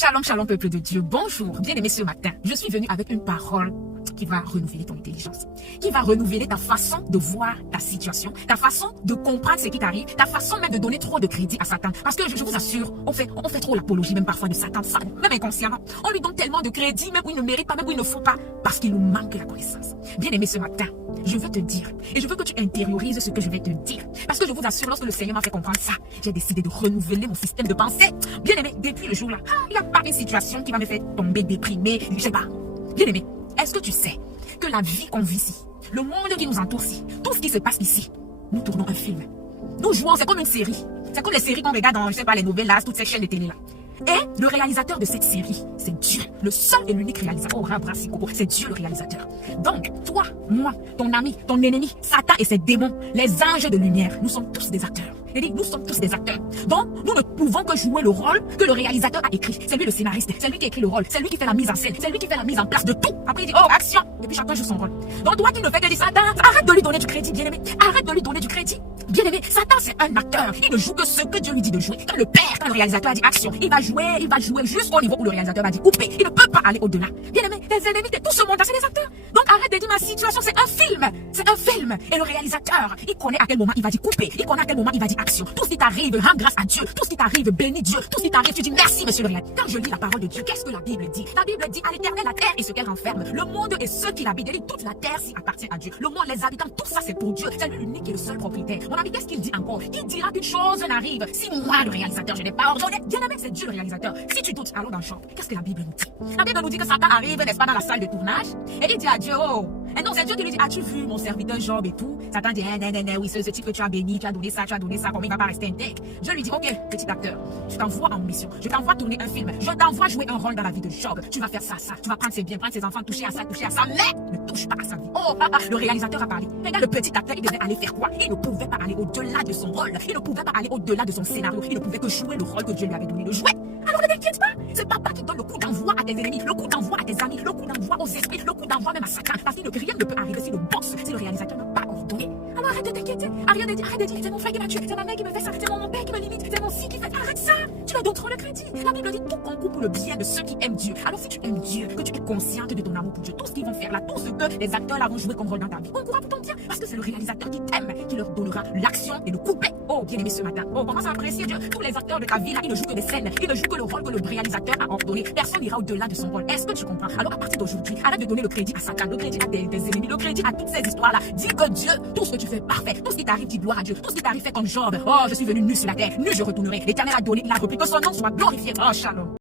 Shalom, shalom, peuple de Dieu. Bonjour. Bien-aimé, ce matin, je suis venu avec une parole qui va renouveler ton intelligence, qui va renouveler ta façon de voir ta situation, ta façon de comprendre ce qui t'arrive, ta façon même de donner trop de crédit à Satan. Parce que je vous assure, on fait trop l'apologie même parfois de Satan, même inconsciemment. On lui donne tellement de crédit, même où il ne mérite pas, même où il ne faut pas, parce qu'il nous manque la connaissance. Bien-aimé, ce matin, je veux te dire, et je veux que tu intériorises ce que je vais te dire. Parce que je vous assure, lorsque le Seigneur m'a fait comprendre ça, j'ai décidé de renouveler mon système de pensée. Bien-aimé, depuis le jour-là, il n'y a pas une situation qui va me faire tomber déprimé, je sais pas. Bien-aimé, est-ce que tu sais que la vie qu'on vit ici, le monde qui nous entoure ici, tout ce qui se passe ici, nous tournons un film. Nous jouons, c'est comme une série. C'est comme les séries qu'on regarde dans, je sais pas, les novellas, toutes ces chaînes de télé là. Et le réalisateur de cette série, c'est Dieu. Le seul et l'unique réalisateur. Oh, c'est Dieu le réalisateur. Donc, toi, moi, ton ami, ton ennemi, Satan et ses démons, les anges de lumière, nous sommes tous des acteurs. Il dit, nous sommes tous des acteurs. Donc, nous ne pouvons que jouer le rôle que le réalisateur a écrit. C'est lui le scénariste, c'est lui qui écrit le rôle, c'est lui qui fait la mise en scène, c'est lui qui fait la mise en place de tout. Après, il dit, oh, action. Et puis chacun joue son rôle. Donc, toi qui ne fais que dire Satan, arrête de lui donner du crédit, bien-aimé. Arrête de lui donner du crédit. Bien-aimé, Satan, c'est un acteur. Il ne joue que ce que Dieu lui dit de jouer. Quand le réalisateur a dit action, il va jouer jusqu'au niveau où le réalisateur va dire couper. Il ne peut pas aller au-delà. Bien-aimé, les ennemis de tout ce monde, c'est des acteurs. Donc, arrête de dire ma situation, c'est un film. C'est un film. Et le réalisateur, il connaît à quel moment il va dire couper. Il connaît à quel moment il va dire action. Tout ce qui t'arrive, rends grâce à Dieu. Tout ce qui t'arrive, bénis Dieu. Tout ce qui t'arrive, tu dis merci, monsieur le réalisateur. Quand je lis la parole de Dieu, qu'est-ce que la Bible dit? La Bible dit à l'éternel la terre et ce qu'elle renferme. Le monde et ceux qui l'habitent. Elle dit toute la terre s'y appartient à Dieu. Le monde, les habitants, tout ça, c'est pour Dieu. C'est lui l'unique et le seul propriétaire. Mon ami, qu'est-ce qu'il dit encore? Il dira qu'une chose n'arrive. Si moi, le réalisateur, je n'ai pas ordonné. Bien aimé, c'est Dieu le réalisateur. Si tu doutes, allons dans le champ. Qu'est-ce que la Bible nous dit? La Bible nous dit que Satan arrive, n'est-ce pas, dans la salle de tournage. Et il dit à Dieu, oh. Et non, c'est Dieu qui lui dit, as-tu vu mon serviteur Job et tout? Satan dit, oui, ce type que tu as béni, tu as donné ça, comment il va pas rester intègre? Dieu lui dit, ok, petit acteur, je t'envoie en mission, je t'envoie tourner un film, je t'envoie jouer un rôle dans la vie de Job. Tu vas faire ça, tu vas prendre ses biens, prendre ses enfants, toucher à ça, mais ne touche pas à sa vie. Oh, le réalisateur a parlé. Regarde, le petit acteur, il devait aller faire quoi? Il ne pouvait pas aller au-delà de son rôle, il ne pouvait pas aller au-delà de son scénario, il ne pouvait que jouer le rôle que Dieu lui avait donné de jouer. Alors ne t'inquiète pas, c'est papa qui donne le coup d'envoi à tes ennemis, le coup d'envoi à tes amis, le coup d'envoi aux esprits, le coup d'envoi même à Satan, parce que rien ne peut arriver si le boss, si le réalisateur n'a pas ordonné. Alors arrête de t'inquiéter, arrête de dire, c'est mon frère qui m'a tué, c'est ma mère qui me fait ça, c'est mon père qui me limite, c'est mon fils qui fait, arrête ça, tu leur donnes trop le crédit. La Bible dit tout concourt pour le bien de ceux qui aiment Dieu. Alors si tu aimes Dieu, que tu es consciente de ton amour pour Dieu, tout ce qu'ils vont faire là, tout ce que les acteurs là vont jouer comme rôle dans ta vie, concourra pour ton bien, parce que c'est le réalisateur qui t'aime, qui leur donnera l'action et le coupé. Oh, bien aimé ce matin, oh, commence à apprécier Dieu. Tous les acteurs de ta vie là, ils ne jouent que des scènes, ils ne jouent que le rôle que le réalisateur a ordonné. Personne n'ira au-delà de son rôle. Est-ce que tu comprends? Alors à partir d'aujourd'hui, arrête de donner le crédit à Satan, le crédit à tes ennemis, le crédit à toutes ces histoires là. Dis que Dieu, tout ce que tu fais parfait, tout ce qui t'arrive, dis gloire à Dieu. Tout ce qui t'arrive fait comme Job. Oh, je suis venu nu sur la terre, nu je retournerai. L'Éternel a donné, il a repris, que son nom soit glorifié. Oh, shalom.